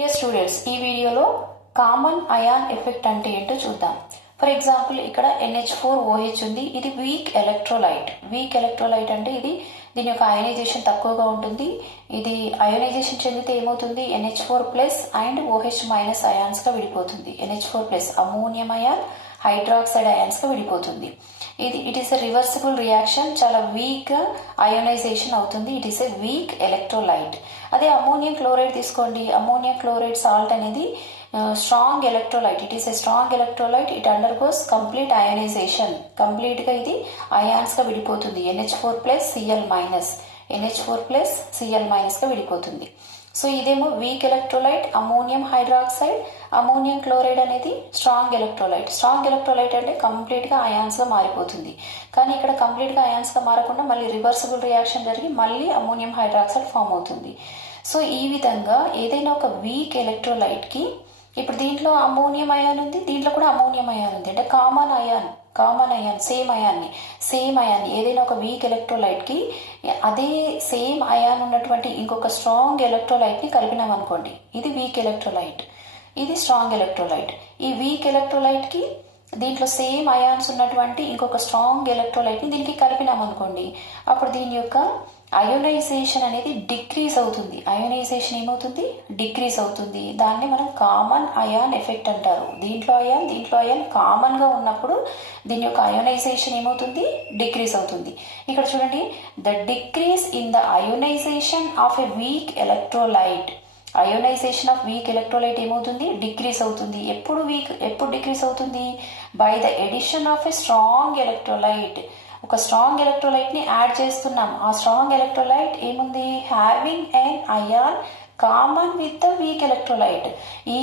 Dear students, ఈ వీడియోలో common ion effect అంటే ఏంటో చూద్దాం. ఫర్ ఎగ్జాంపుల్ ఇక్కడ NH4OH ఉంది. ఇది వీక్ ఎలక్ట్రోలైట్. వీక్ ఎలక్ట్రోలైట్ అంటే దీని యొక్క అయోనైజేషన్ తక్కువగా ఉంటుంది. ఇది అయోనైజేషన్ చెందితే ఏమవుతుంది, NH4+ అండ్ OH- అయాన్స్ గా విడిపోతుంది. NH4+ ammonium ion hydroxide ions గా విడిపోతుంది. It is a reversible reaction. చాలా వీక్ అయోనైజేషన్ అవుతుంది. It is a weak electrolyte. అదే అమోనియం క్లోరైడ్ తీసుకోండి. అమోనియం క్లోరైడ్ సాల్ట్ అనేది strong electrolyte. It is a strong electrolyte. It undergoes complete ionization. Complete గా ఇది ions గా విడిపోతుంది. NH4+ Cl- గా విడిపోతుంది. సో ఇదేమో week electrolyte, ammonium hydroxide. Ammonium chloride అనేది స్ట్రాంగ్ ఎలక్ట్రోలైట్. స్ట్రాంగ్ ఎలక్ట్రోలైట్ అంటే కంప్లీట్ గా అయాన్స్ గా మారిపోతుంది. కానీ ఇక్కడ కంప్లీట్ గా అయాన్స్ గా మారకుండా మళ్ళీ రివర్సిబుల్ రియాక్షన్ జరిగి మళ్ళీ అమోనియం హైడ్రాక్సైడ్ ఫామ్ అవుతుంది. సో ఈ విధంగా ఏదైనా ఒక వీక్ ఎలక్ట్రోలైట్ కి, ఇప్పుడు దీంట్లో అమోనియం అయాన్ ఉంది, దీంట్లో కూడా అమోనియం అయాన్ ఉంది, అంటే కామన్ అయాన్ సేమ్ అయాన్ ఏదైనా ఒక వీక్ ఎలక్ట్రోలైట్ కి అదే సేమ్ అయాన్ ఉన్నటువంటి ఇంకొక స్ట్రాంగ్ ఎలక్ట్రోలైట్ ని కలిపినాం అనుకోండి. ఇది వీక్ ఎలక్ట్రోలైట్, ఇది స్ట్రాంగ్ ఎలక్ట్రోలైట్. ఈ వీక్ ఎలక్ట్రోలైట్ కి దీంట్లో సేమ్ అయాన్స్ ఉన్నటువంటి ఇంకొక స్ట్రాంగ్ ఎలక్ట్రోలైట్ ని దీనికి కలిపినాం అనుకోండి. అప్పుడు దీని యొక్క అయోనైజేషన్ అనేది డిక్రీజ్ అవుతుంది. అయోనైజేషన్ ఏమవుతుంది, డిక్రీజ్ అవుతుంది. దాన్ని మనం కామన్ అయాన్ ఎఫెక్ట్ అంటారు. దీంట్లో అయాన్ కామన్ గా ఉన్నప్పుడు దీని యొక్క అయోనైజేషన్ ఏమవుతుంది, డిక్రీజ్ అవుతుంది. ఇక్కడ చూడండి, the decrease in the ionisation of a weak electrolyte. Ionisation of weak electrolyte ఏమవుతుంది, డిక్రీజ్ అవుతుంది. ఎప్పుడు డిక్రీజ్ అవుతుంది, by the addition of a strong electrolyte. ఒక స్ట్రాంగ్ ఎలక్ట్రోలైట్ ని యాడ్ చేస్తున్నాం. ఆ స్ట్రాంగ్ ఎలక్ట్రోలైట్ ఏముంది, having an ion common with the weak electrolyte. ఈ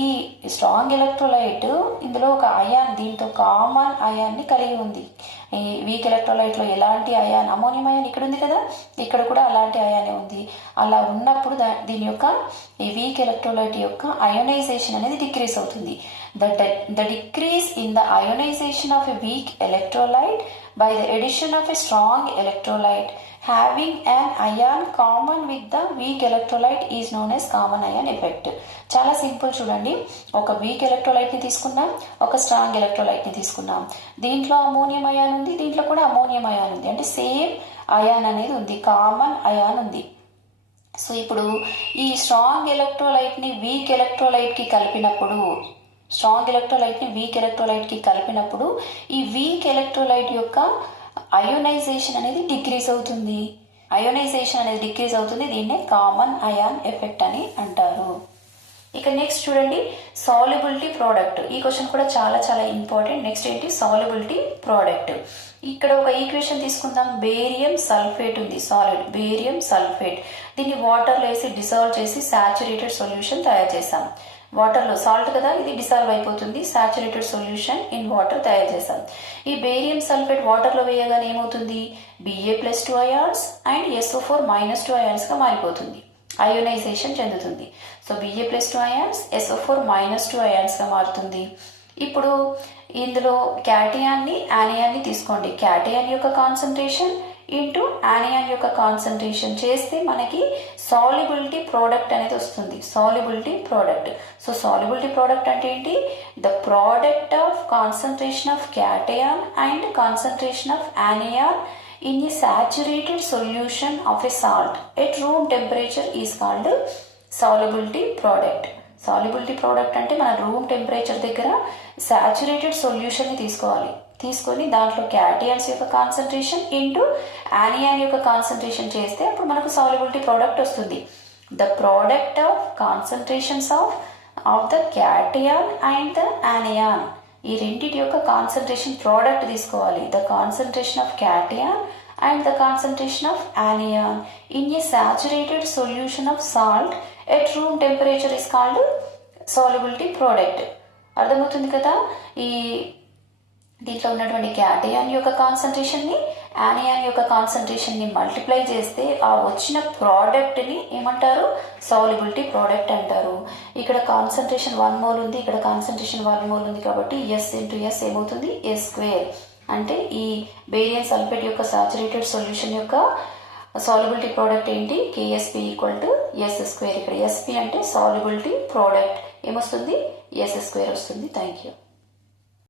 స్ట్రాంగ్ ఎలక్ట్రోలైట్ ఇందులో ఒక అయాన్, దీంతో కామన్ అయాన్ ని కలిగి ఉంది. ఈ వీక్ ఎలక్ట్రోలైట్ లో ఎలాంటి అయాన్, అమోనియం అయాన్ ఇక్కడ ఉంది కదా, ఇక్కడ కూడా అలాంటి అయానే ఉంది. అలా ఉన్నప్పుడు దీని యొక్క ఈ వీక్ ఎలక్ట్రోలైట్ యొక్క అయోనైజేషన్ అనేది డిక్రీజ్ అవుతుంది. The decrease in the ionization of a weak electrolyte by the addition of a strong electrolyte having an ion common with the weak electrolyte is known as common ion effect. చాలా simple చూడండి. ఒక week electrolyte ని తీసుకున్నాం, ఒక strong electrolyte ని తీసుకున్నాం. దీంట్లో ammonium ion ఉంది, దీంట్లో కూడా అమోనియం అయాన్ ఉంది, అంటే సేమ్ అయాన్ అనేది ఉంది, కామన్ అయాన్ ఉంది. సో ఇప్పుడు ఈ స్ట్రాంగ్ ఎలక్ట్రోలైట్ ని వీక్ ఎలక్ట్రోలైట్ కి కలిపినప్పుడు, ఈ వీక్ ఎలక్ట్రోలైట్ యొక్క అయోనైజేషన్ అనేది డిక్రీజ్ అవుతుంది. దీన్నే కామన్ అయాన్ ఎఫెక్ట్ అని అంటారు. ఇక నెక్స్ట్ చూడండి, సాల్యుబిలిటీ ప్రోడక్ట్. ఈ క్వశ్చన్ కూడా చాలా చాలా ఇంపార్టెంట్. నెక్స్ట్ ఏంటి, సాల్యుబిలిటీ ప్రోడక్ట్. ఇక్కడ ఒక ఈక్వేషన్ తీసుకుందాం. బేరియం సల్ఫేట్ ఉంది, సాలిడ్ బేరియం సల్ఫేట్. దీన్ని వాటర్లో వేసి డిసాల్వ్ చేసి సాచురేటెడ్ సొల్యూషన్ తయారు చేసాం. వాటర్లో సాల్ట్ కదా, ఇది డిసాల్వ్ అయిపోతుంది. సాచురేటెడ్ సొల్యూషన్ ఇన్ వాటర్ తయారు చేసాం. ఈ బేరియం సల్ఫేట్ వాటర్లో వేయగానే ఏమవుతుంది, Ba+2 ions and SO4- ions గా మారిపోతుంది. అయోనైజేషన్ చెందుతుంది. So Ba+2 ions SO4- ions గా మారుతుంది. ఇప్పుడు ఇందులో క్యాటయాన్ని యానియాన్ని తీసుకోండి. క్యాటయాన్ యొక్క కాన్సన్ట్రేషన్ ఇంటూ యానియాన్ యొక్క కాన్సన్ట్రేషన్ చేస్తే మనకి సాల్యుబిలిటీ ప్రోడక్ట్ అనేది వస్తుంది. Solubility product. So solubility product అంటే ఏంటి, the product of concentration of cation and concentration of anion in a saturated solution of a salt at room temperature is called solubility product. Solubility product అంటే మన room temperature దగ్గర saturated solution ని తీసుకొని దాంట్లో cations యొక్క concentration into anion యొక్క concentration చేస్తే అప్పుడు మనకు సాల్యుబిలిటీ ప్రోడక్ట్ వస్తుంది. The product of concentrations of the cation and the anion, ఈ రెండింటి యొక్క కాన్సన్ట్రేషన్ ప్రోడక్ట్ తీసుకోవాలి. The concentration of cation and the concentration of anion in a saturated solution of salt at room temperature is called solubility product. అర్థమవుతుంది కదా. ఈ దీంట్లో ఉన్నటువంటి cation యొక్క కాన్సన్ట్రేషన్ ని యానియాన్ యొక్క కాన్సన్ట్రేషన్ ని మల్టిప్లై చేస్తే ఆ వచ్చిన ప్రోడక్ట్ ని ఏమంటారు, సాల్యుబిలిటీ ప్రోడక్ట్ అంటారు. ఇక్కడ కాన్సన్ట్రేషన్ 1 మోల్ ఉంది, ఇక్కడ కాన్సన్ట్రేషన్ 1 మోల్ ఉంది కాబట్టి S ఏమవుతుంది, S². అంటే ఈ బేరియం సల్ఫేట్ యొక్క సాచురేటెడ్ సొల్యూషన్ యొక్క సాల్యుబిలిటీ ప్రోడక్ట్ ఏంటి, KSP equal to S square. ఇక్కడ ఎస్పి అంటే సాల్యుబిలిటీ ప్రోడక్ట్ ఏమొస్తుంది, ఎస్ స్క్వేర్ వస్తుంది. Thank you.